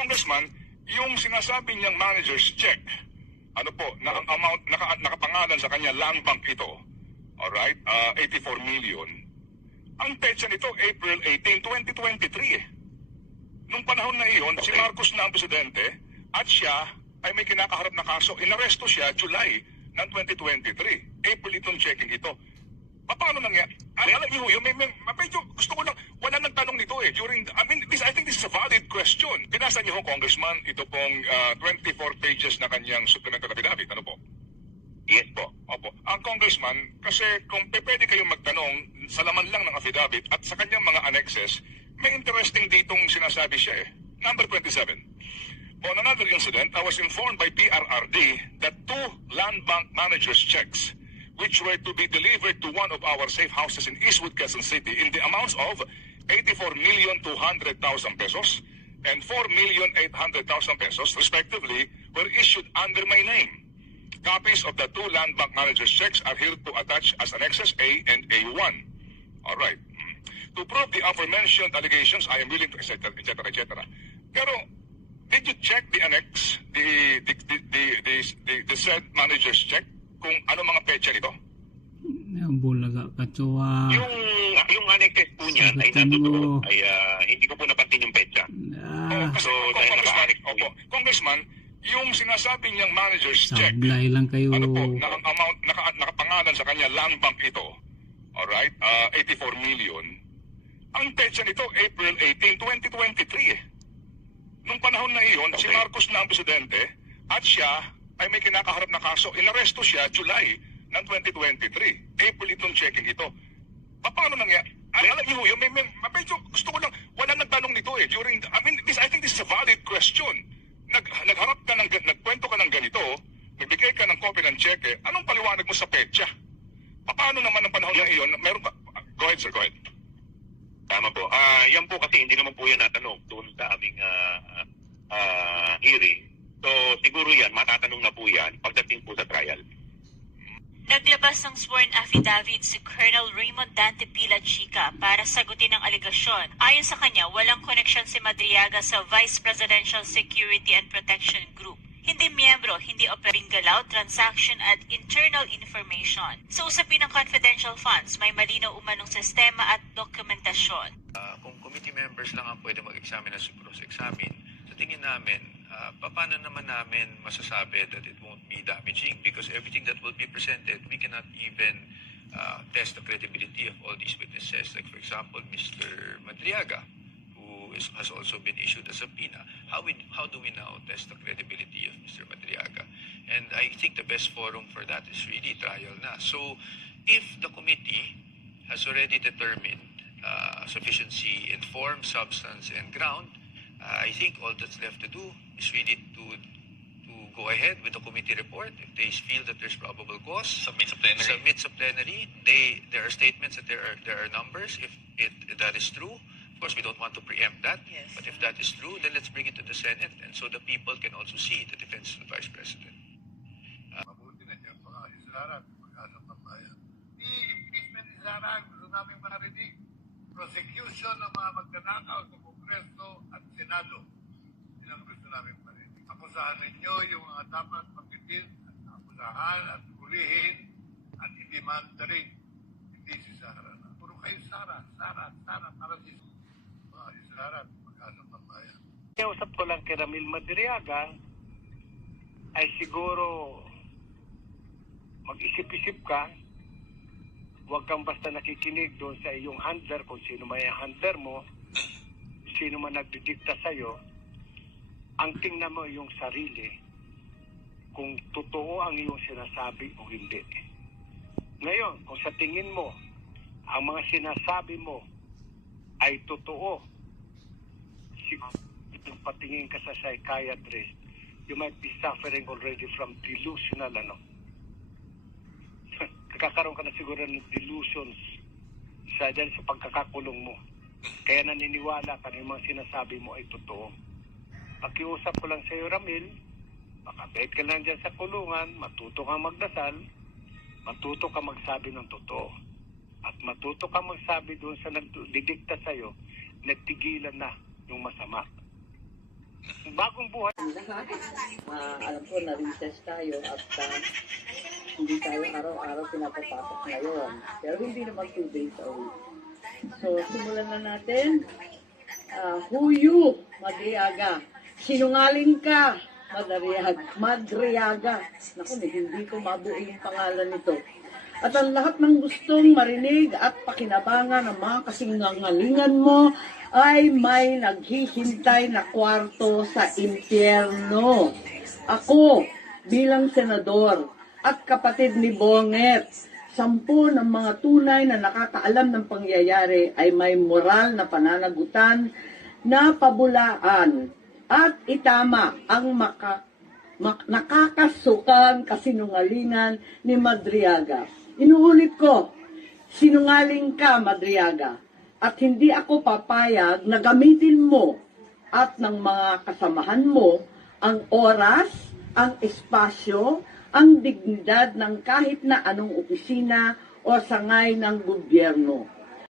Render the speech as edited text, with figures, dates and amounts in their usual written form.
Congressman, yung sinasabi niyang manager's check, ano po, na ang amount, nakapangalan sa kanya land bank ito, alright, 84 million. Ang petsa nito, April 18, 2023 eh. Nung panahon na iyon, si Marcos na ang presidente at siya ay may kinakaharap na kaso. Inaresto siya July ng 2023. April itong checking ito. Paano nangyari? Alam niyo, medyo gusto ko lang, wala nagtanong nito eh. I think this is a valid question. Binasa niyo ho, Congressman, ito pong 24 pages na kanyang supplemental affidavit. Ano po? Yes po. Opo. Ang Congressman, kasi kung pwede kayong magtanong sa laman lang ng affidavit at sa kanyang mga annexes, may interesting ditong sinasabi siya eh. Number 27. On another incident, I was informed by PRRD that 2 land bank managers' checks which were to be delivered to one of our safe houses in Eastwood, Quezon City in the amounts of 84,200,000 pesos and 4,800,000 pesos, respectively, were issued under my name. Copies of the 2 land bank managers' checks are here to attach as annexes A and A1. All right. To prove the aforementioned allegations, I am willing to etc. etc. Pero did you check the annex, the said manager's check, kung ano mga petsa nito? Bulaga ka tsuwa. Yung annexes po niyan ay natutuot, ay hindi ko po napansin yung petsa. Kasi Congressman, yung sinasabi niyang manager's check, sablay lang kayo. ano po, na ang amount, nakapangalan sa kanya, land bank ito, alright, 84 million. Ang petsa nito, April 18, 2023 eh. Nung panahon na iyon, si Marcos na ang presidente at siya ay may kinakaharap na kaso. Inaresto siya July ng 2023. April itong checking ito. Paano nangyari? Alam niyo, medyo gusto ko lang, wala nagtanong nito eh. I think this is a valid question. Nagharap ka nagkwento ka ng ganito, nagbigay ka ng copy ng cheque, anong paliwanag mo sa petsa? Paano naman ang panahon na iyon? Meron ka? Go ahead, sir, go ahead. Tama po. Yan po kasi hindi naman po yan natanong doon sa aming hearing. So siguro yan, matatanong na po yan pagdating po sa trial. Naglabas ng sworn affidavit si Colonel Raymond Dante Pila Chica para sagutin ang alegasyon. Ayon sa kanya, walang koneksyon si Madriaga sa Vice Presidential Security and Protection Group. Hindi miyembro, hindi operating galaw, transaction at internal information. Sa usapin ng confidential funds, may malinaw umanong sistema at dokumentasyon. Kung committee members lang ang pwede mag-examine at cross-examine, sa tingin namin, paano naman namin masasabi that it won't be damaging? Because everything that will be presented, we cannot even test the credibility of all these witnesses. Like for example, Mr. Madriaga, who has also been issued a subpoena. How do we now test the credibility of Mr. Madriaga? And I think the best forum for that is really trial na. So if the committee has already determined sufficiency in form, substance, and ground, I think all that's left to do is really to go ahead with the committee report. If they feel that there's probable cause, submit sa plenary. There are statements that there are numbers. If that is true, of course we don't want to preempt that. Yes. But if that is true, then let's bring it to the Senate, and so the people can also see the defense of the Vice President. Mabuti na niya, baka Sara, mag-asap ng bayan. I-impeachment ni Sara, gusto namin marinig. Prosecution ng mga magnanakaw sa Kongreso at Senado. Yun ang gusto namin marinig. Akusahan ninyo yung mga dapat magkitin at akusahan at hulihin at hindi mandarin. Hindi si Sara na. Puro kayo Sara, para si Sara, mag-asap ng bayan. Usap ko lang kay Ramil Madriaga ay siguro mag-isip-isip ka. Huwag kang basta nakikinig doon sa iyong handler, kung sino man yung handler mo, sino man nagdidikta sa'yo. Ang tingnan mo yung sarili, kung totoo ang iyong sinasabi o hindi. Ngayon, kung sa tingin mo, ang mga sinasabi mo ay totoo, siguro patingin ka sa psychiatrist, you might be suffering already from delusional kakaroon ka na siguro ng delusions dahil sa pagkakakulong mo. Kaya naniniwala ka na yung mga sinasabi mo ay totoo. Pakiusap ko lang sa iyo, Ramil, makabait ka lang dyan sa kulungan, matuto kang magdasal, matuto kang magsabi ng totoo. At matuto kang magsabi doon sa nagdidikta sa iyo, nagtigilan na yung masama. Bagong buhay. lahat. Alam ko na recess tayo at hindi tayo araw-araw pinapapasok ngayon. Pero hindi naman 2 days a week. So, simulan na natin. Huyu, Madriaga. Sinungaling ka, Madriaga. Naku, hindi ko mabuo yung pangalan nito. At ang lahat ng gustong marinig at pakinabangan ng mga kasinungalingan mo ay may naghihintay na kwarto sa impyerno. Ako, bilang senador at kapatid ni Bonget, 10 ng mga tunay na nakakaalam ng pangyayari ay may moral na pananagutan na pabulaan at itama ang nakakasukang kasinungalingan ni Madriaga. Inuulit ko, sinungaling ka, Madriaga, at hindi ako papayag na gamitin mo at ng mga kasamahan mo ang oras, ang espasyo, ang dignidad ng kahit na anong opisina o sangay ng gobyerno.